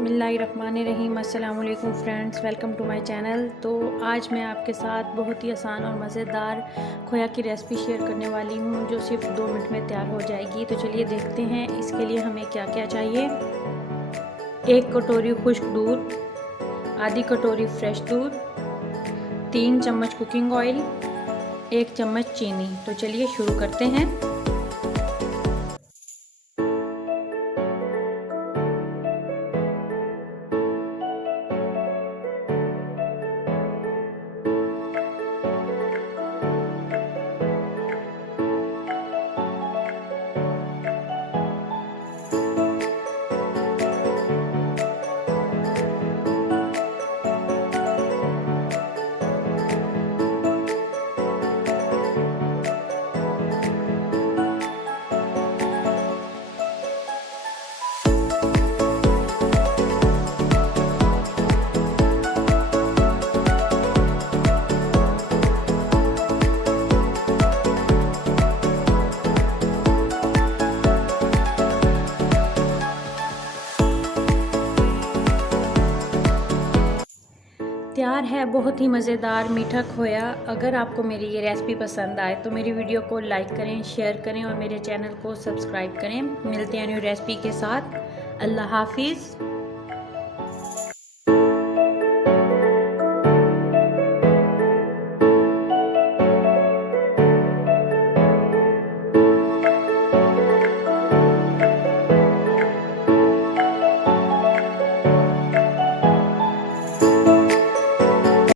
बिस्मिल्लाहिर्रहमानिर्रहीम। अस्सलाम वालेकुम friends, welcome to my channel. तो आज मैं आपके साथ बहुत ही आसान और मज़ेदार खोया की रेसिपी शेयर करने वाली हूँ जो सिर्फ 2 मिनट में तैयार हो जाएगी। तो चलिए देखते हैं इसके लिए हमें क्या क्या चाहिए। 1 कटोरी खुश्क दूध, आधी कटोरी फ्रेश दूध, 3 चम्मच कुकिंग ऑयल, 1 चम्मच चीनी। तो चलिए शुरू करते हैं। तैयार है बहुत ही मज़ेदार मीठा खोया। अगर आपको मेरी ये रेसिपी पसंद आए तो मेरी वीडियो को लाइक करें, शेयर करें और मेरे चैनल को सब्सक्राइब करें। मिलते हैं न्यू रेसिपी के साथ। अल्लाह हाफिज़।